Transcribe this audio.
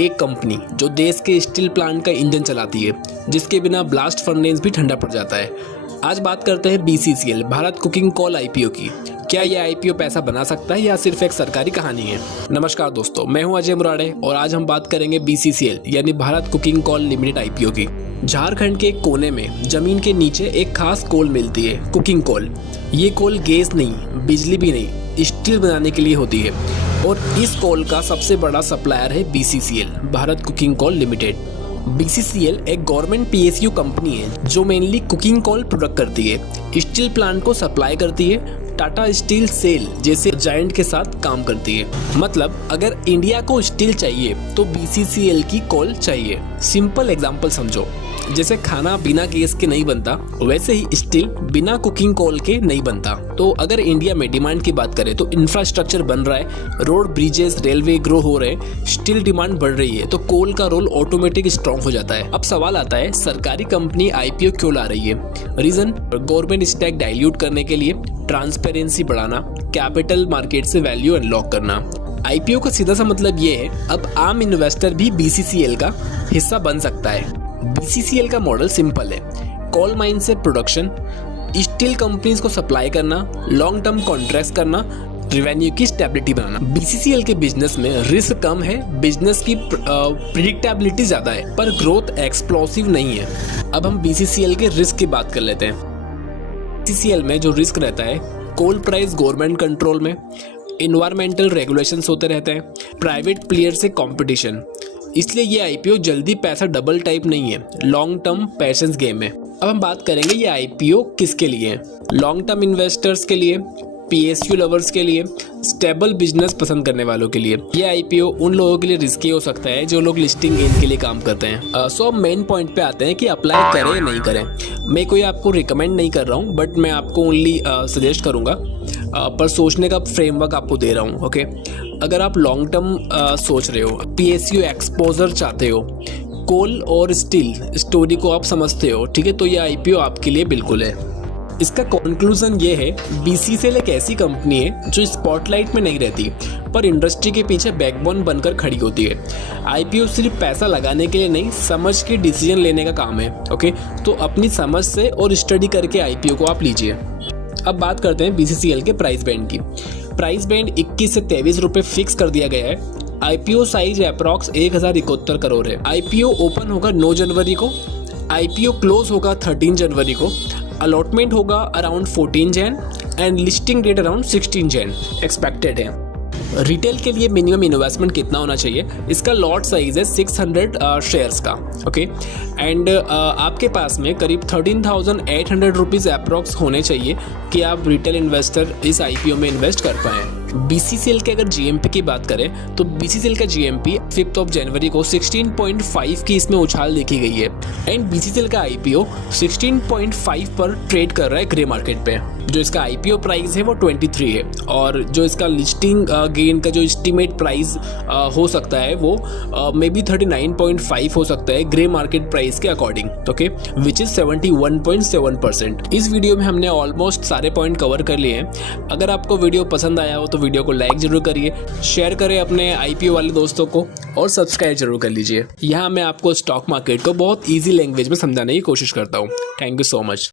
एक कंपनी जो देश के स्टील प्लांट का इंजन चलाती है, जिसके बिना ब्लास्ट फर्नेस भी ठंडा पड़ जाता है। आज बात करते हैं BCCL Bharat cooking coal IPO की। क्या यह IPO पैसा बना सकता है या सिर्फ एक सरकारी कहानी है? नमस्कार दोस्तों, मैं हूं अजय मुराडे और आज हम बात करेंगे BCCL यानी Bharat cooking coal limited IPO की। झारखंड के एक कोने में जमीन के नीचे एक खास कोल मिलती है, कुकिंग कोल। ये कोल गैस नहीं, बिजली भी नहीं, स्टील बनाने के लिए होती है और इस कोल का सबसे बड़ा सप्लायर है BCCL Bharat cooking coal limited. BCCL एक गवर्नमेंट PSU कंपनी है जो मेनली कुकिंग कोल प्रोडक्ट करती है, स्टील प्लांट को सप्लाई करती है, टाटा स्टील सेल जैसे जायंट के साथ काम करती है। मतलब अगर इंडिया को स्टील चाहिए तो BCCL की कोल चाहिए। सिंपल एग्जांपल समझो, जैसे खाना बिना गैस के नहीं बनता, वैसे ही स्टील बिना कुकिंग कोल के नहीं बनता। तो अगर इंडिया में डिमांड की बात करें तो इंफ्रास्ट्रक्चर बन रहा है, रोड, ब्रिजेस, रेलवे ग्रो हो रहे हैं, स्टील डिमांड बढ़ रही है, तो कोल का रोल ऑटोमेटिक स्ट्रॉन्ग हो जाता है। अब सवाल आता है, सरकारी कंपनी IPO क्यों ला रही है? रीजन, गवर्नमेंट स्टैक डाइल्यूट करने के लिए, ट्रांसपेरेंसी बढ़ाना, कैपिटल मार्केट से वैल्यू अनलॉक करना। IPO का सीधा सा मतलब ये है, अब आम इन्वेस्टर भी BCCL का हिस्सा बन सकता है। BCCL का मॉडल सिंपल है, कोल माइन से प्रोडक्शन, स्टील कंपनीज को सप्लाई करना, लॉन्ग टर्म कॉन्ट्रैक्ट्स करना, रेवेन्यू की स्टेबिलिटी बनाना। BCCL के बिजनेस में रिस्क कम है, बिजनेस की प्रिडिक्टेबिलिटी ज्यादा है, पर ग्रोथ एक्सप्लोसिव नहीं है। अब हम BCCL के रिस्क की बात कर लेते हैं। BCCL में जो रिस्क रहता है, कोल प्राइस गवर्नमेंट कंट्रोल में, इन्वायरमेंटल रेगुलेशंस होते रहते हैं, प्राइवेट प्लेयर से कंपटीशन, इसलिए ये IPO जल्दी पैसा डबल टाइप नहीं है, लॉन्ग टर्म पैशंस गेम है। अब हम बात करेंगे ये IPO किसके लिए है। लॉन्ग टर्म इन्वेस्टर्स के लिए, PSU लवर्स के लिए, स्टेबल बिजनेस पसंद करने वालों के लिए। ये IPO उन लोगों के लिए रिस्की हो सकता है जो लोग लिस्टिंग गेन के लिए काम करते हैं। सो मेन पॉइंट पे आते हैं कि अप्लाई करें या नहीं करें। मैं कोई आपको रिकमेंड नहीं कर रहा हूँ, बट मैं आपको ओनली सजेस्ट करूँगा, पर सोचने का फ्रेमवर्क आपको दे रहा हूँ। ओके, अगर आप लॉन्ग टर्म सोच रहे हो, PSU एक्सपोजर चाहते हो, कोल और स्टील स्टोरी को आप समझते हो, ठीक है, तो ये IPO आपके लिए बिल्कुल है। इसका कंक्लूजन ये है, BCCL एक ऐसी कंपनी है जो स्पॉटलाइट में नहीं रहती, पर इंडस्ट्री के पीछे बैकबोन बनकर खड़ी होती है। IPO सिर्फ पैसा लगाने के लिए नहीं, समझ के डिसीजन लेने का काम है। ओके, तो अपनी समझ से और स्टडी करके IPO को आप लीजिए। अब बात करते हैं BCCL के प्राइस बैंड की। प्राइस बैंड 21 से 23 रुपये फिक्स कर दिया गया है। IPO साइज अप्रॉक्स 1071 करोड़ है। IPO ओपन होगा 9 जनवरी को, IPO क्लोज होगा 13 जनवरी को, अलॉटमेंट होगा around 14 Jan and listing date around 16 Jan expected है। रिटेल के लिए मिनिमम इन्वेस्टमेंट कितना होना चाहिए? इसका लॉट साइज है 600 शेयर्स का। ओके, एंड आपके पास में करीब 13,800 रुपीज़ अप्रॉक्स होने चाहिए कि आप रिटेल इन्वेस्टर इस IPO में इन्वेस्ट कर पाएँ। BCCL के अगर GMP की बात करें तो BCCL का GMP 5 जनवरी को 16.5 की इसमें उछाल देखी गई है एंड BCCL का IPO 16.5 पर ट्रेड कर रहा है ग्रे मार्केट पे। जो इसका IPO प्राइस है वो 23 है और जो इसका लिस्टिंग गेन का जो एस्टिमेट प्राइस हो सकता है वो मे बी 39.5 हो सकता है ग्रे मार्केट प्राइस के अकॉर्डिंग। Okay, which is 71.7%। इस वीडियो में हमने ऑलमोस्ट सारे पॉइंट कवर कर लिए हैं। अगर आपको वीडियो पसंद आया हो तो वीडियो को लाइक जरूर करिए, शेयर करें अपने IPO वाले दोस्तों को और सब्सक्राइब जरूर कर लीजिए। यहाँ मैं आपको स्टॉक मार्केट को बहुत ईजी लैंग्वेज में समझाने की कोशिश करता हूँ। Thank you so much.